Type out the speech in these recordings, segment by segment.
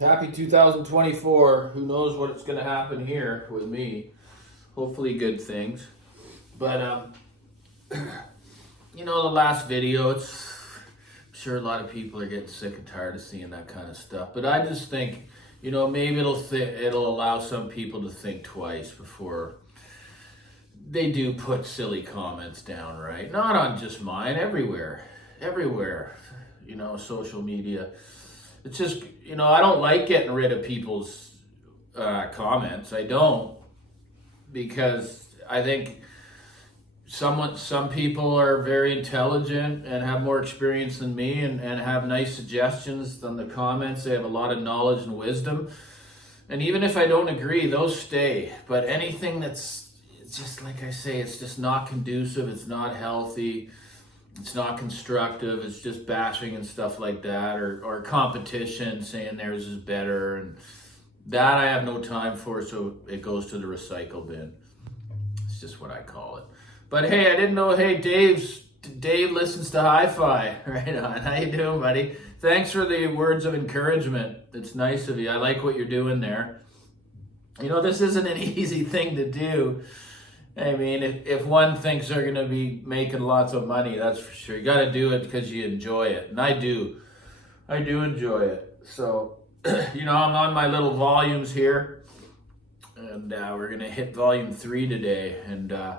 Happy 2024. Who knows what's going to happen here with me? Hopefully good things. But the last video, I'm sure a lot of people are getting sick and tired of seeing that kind of stuff. But I just think, maybe it'll allow some people to think twice before they do put silly comments down, right? Not on just mine, everywhere. Social media. It's just, I don't like getting rid of people's comments. I don't, because I think some people are very intelligent and have more experience than me and have nice suggestions on the comments. They have a lot of knowledge and wisdom. And even if I don't agree, those stay. But anything it's just like I say, it's just not conducive. It's not healthy. It's not constructive. It's just bashing and stuff like that, or competition, saying theirs is better, and that I have no time for. So it goes to the recycle bin. It's just what I call it. But hey, I didn't know. Hey, Dave listens to Hi-Fi. Right on. How you doing, buddy? Thanks for the words of encouragement. It's nice of you. I like what you're doing there. This isn't an easy thing to do. I mean, if one thinks they're going to be making lots of money, that's for sure. You got to do it because you enjoy it. And I do enjoy it. So, I'm on my little volumes here. And we're going to hit volume 3 today. And, I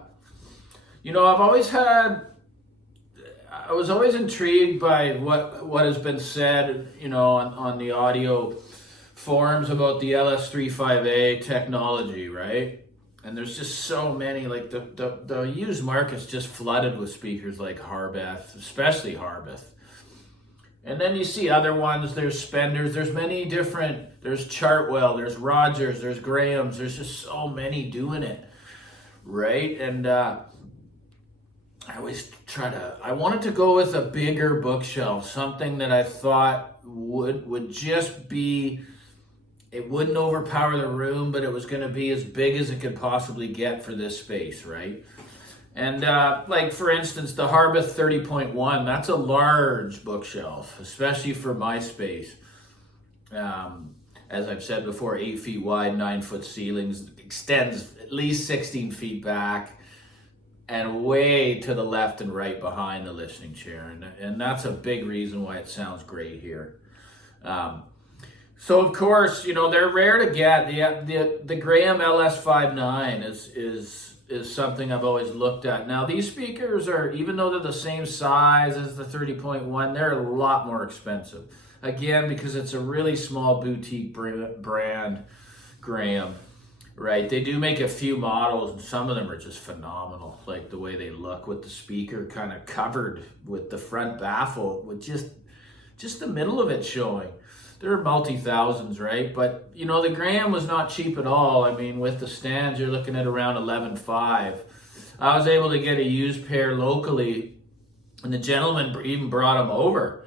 was always intrigued by what has been said, on the audio forums about the LS35A technology, right? And there's just so many, like the used market's just flooded with speakers like Harbeth, especially Harbeth. And then you see other ones, there's Spenders, there's many different, there's Chartwell, there's Rogers, there's Graham's, there's just so many doing it, right? And I wanted to go with a bigger bookshelf, something that I thought would just be, it wouldn't overpower the room, but it was going to be as big as it could possibly get for this space, right? And like, for instance, the Harbeth 30.1, that's a large bookshelf, especially for my space. As I've said before, 8 feet wide, 9 foot ceilings, extends at least 16 feet back, and way to the left and right behind the listening chair. And that's a big reason why it sounds great here. So of course, they're rare to get. The Graham LS5 is something I've always looked at. Now these speakers are, even though they're the same size as the 30.1, they're a lot more expensive. Again, because it's a really small boutique brand, Graham, right? They do make a few models, and some of them are just phenomenal. Like the way they look with the speaker kind of covered with the front baffle, with just the middle of it showing. They're multi-thousands, right? But, the Graham was not cheap at all. I mean, with the stands, you're looking at around $11,500. I was able to get a used pair locally, and the gentleman even brought them over.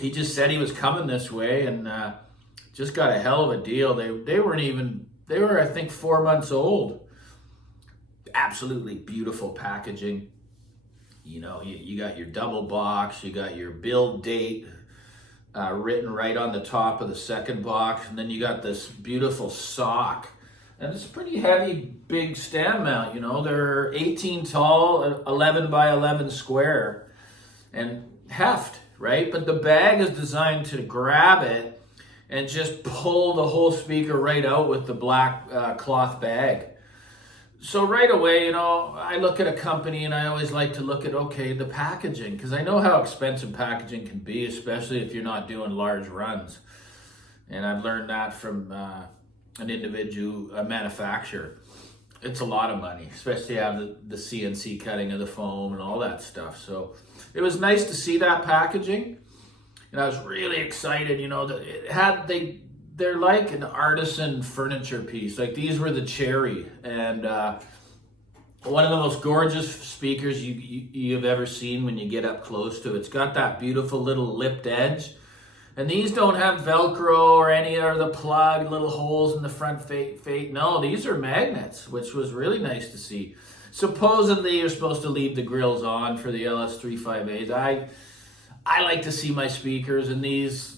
He just said he was coming this way, and just got a hell of a deal. They were, I think, 4 months old. Absolutely beautiful packaging. You got your double box, you got your build date, written right on the top of the second box, and then you got this beautiful sock, and it's a pretty heavy, big stand mount. They're 18 tall, 11 by 11 square, and heft, right? But the bag is designed to grab it and just pull the whole speaker right out with the black cloth bag. So right away, I look at a company and I always like to look at, the packaging, because I know how expensive packaging can be, especially if you're not doing large runs. And I've learned that from an individual, a manufacturer. It's a lot of money, especially having the CNC cutting of the foam and all that stuff. So it was nice to see that packaging. And I was really excited, that they're like an artisan furniture piece. Like, these were the cherry, and one of the most gorgeous speakers you've ever seen when you get up close to it. It's got that beautiful little lipped edge, and these don't have Velcro or any of the plug little holes in the front fate. No, these are magnets, which was really nice to see. Supposedly, you're supposed to leave the grills on for the LS35As. I like to see my speakers, and these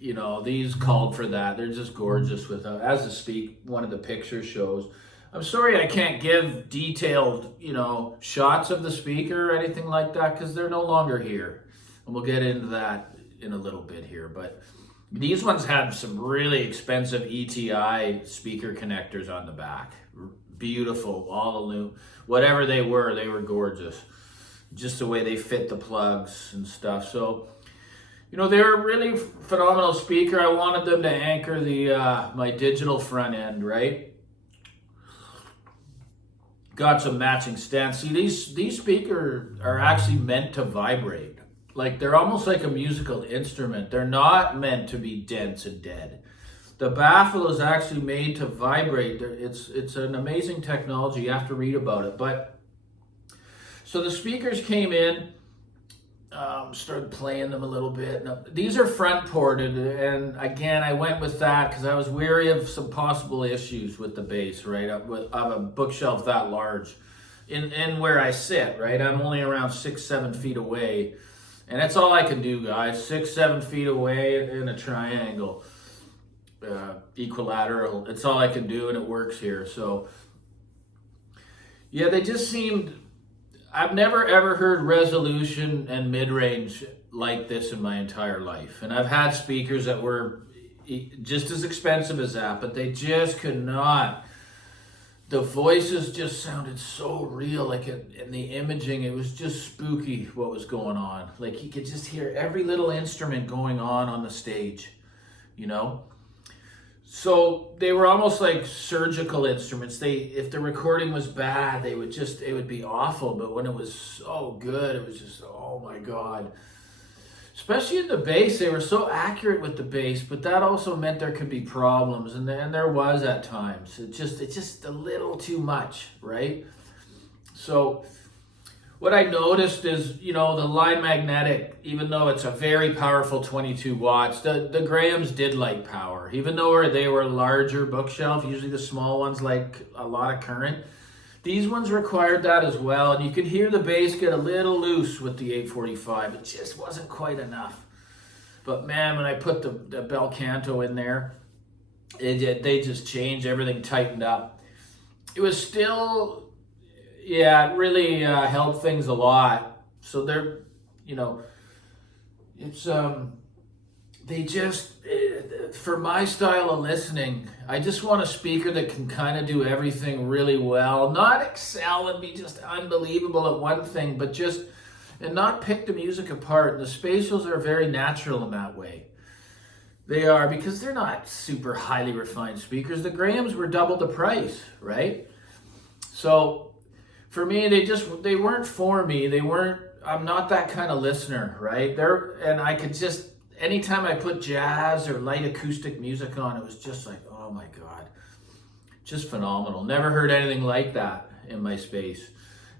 you know, these called for that. They're just gorgeous without, as one of the pictures shows. I'm sorry I can't give detailed, you know, shots of the speaker or anything like that because they're no longer here. And we'll get into that in a little bit here. But these ones had some really expensive ETI speaker connectors on the back. Beautiful, all aluminum. Whatever they were gorgeous. Just the way they fit the plugs and stuff. So, you know, they're a really phenomenal speaker. I wanted them to anchor the my digital front end, right? Got some matching stands. See, these speakers are actually meant to vibrate. Like, they're almost like a musical instrument. They're not meant to be dense and dead. The baffle is actually made to vibrate. It's an amazing technology. You have to read about it. But so the speakers came in, started playing them a little bit. Now, these are front ported, and again, I went with that because I was wary of some possible issues with the bass, right? Of a bookshelf that large, in where I sit, right? I'm only around 6-7 feet away, and that's all I can do, guys. 6-7 feet away in a triangle, equilateral. It's all I can do, and it works here. So, yeah, they just seemed. I've never ever heard resolution and mid-range like this in my entire life. And I've had speakers that were just as expensive as that, but they just could not. The voices just sounded so real, like in the imaging, it was just spooky what was going on. Like you could just hear every little instrument going on the stage, you know? So they were almost like surgical instruments. If the recording was bad, it would be awful. But when it was so good, it was just, oh my God. Especially in the bass, they were so accurate with the bass, but that also meant there could be problems, and there was at times. It's just a little too much, right? So what I noticed is, you know, the line magnetic, even though it's a very powerful 22 watts, the Grahams did like power. Even though they were larger bookshelf, usually the small ones like a lot of current, these ones required that as well. And you could hear the bass get a little loose with the 845. It just wasn't quite enough. But man, when I put the bel canto in there, they just changed, everything tightened up. It was still... Yeah, it really helped things a lot. So they're, you know, it's, they just, for my style of listening, I just want a speaker that can kind of do everything really well. Not excel and be just unbelievable at one thing, but just, and not pick the music apart. And the spatials are very natural in that way. They are, because they're not super highly refined speakers. The Grahams were double the price, right? So, for me, they weren't for me. I'm not that kind of listener, right? And I could just, anytime I put jazz or light acoustic music on, it was just like, oh my God, just phenomenal. Never heard anything like that in my space.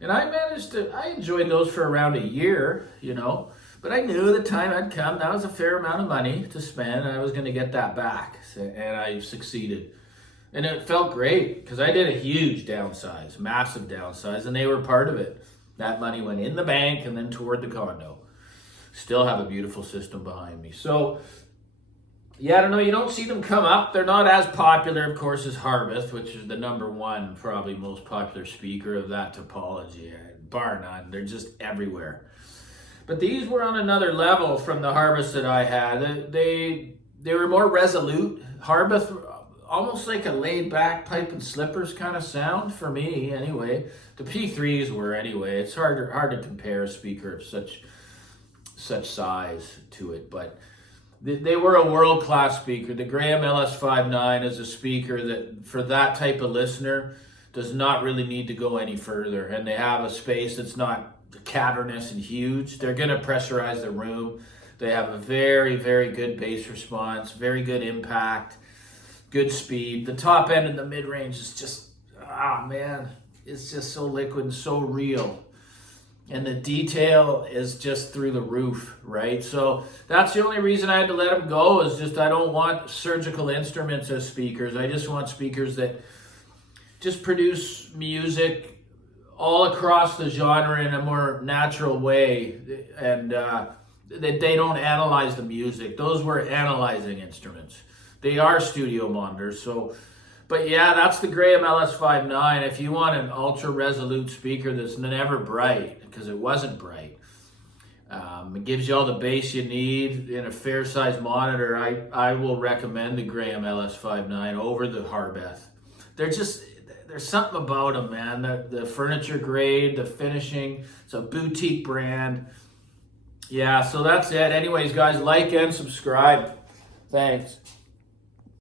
And I enjoyed those for around a year, you know, but I knew the time had come. That was a fair amount of money to spend, and I was going to get that back. And I succeeded. And it felt great because I did a huge downsize, massive downsize, and they were part of it. That money went in the bank and then toward the condo. Still have a beautiful system behind me. So, yeah, I don't know. You don't see them come up. They're not as popular, of course, as Harbeth, which is the #1, probably most popular speaker of that topology, bar none. They're just everywhere. But these were on another level from the Harbeth that I had. They were more resolute. Harbeth, almost like a laid-back pipe and slippers kind of sound for me, anyway. The P3s were, anyway. It's hard to compare a speaker of such size to it, but they were a world-class speaker. The Graham LS5 is a speaker that, for that type of listener, does not really need to go any further. And they have a space that's not cavernous and huge. They're going to pressurize the room. They have a very, very good bass response, very good impact, good speed. The top end and the mid-range is just, man, it's just so liquid and so real. And the detail is just through the roof, right? So that's the only reason I had to let them go, is just I don't want surgical instruments as speakers. I just want speakers that just produce music all across the genre in a more natural way. And they don't analyze the music. Those were analyzing instruments. They are studio monitors. So, but yeah, that's the Graham LS5 If you want an ultra resolute speaker that's never bright, because it wasn't bright, it gives you all the bass you need in a fair size monitor. I will recommend the Graham LS5 over the Harbeth. There's something about them, man. The furniture grade, the finishing. It's a boutique brand. Yeah, so that's it. Anyways, guys, like and subscribe. Thanks.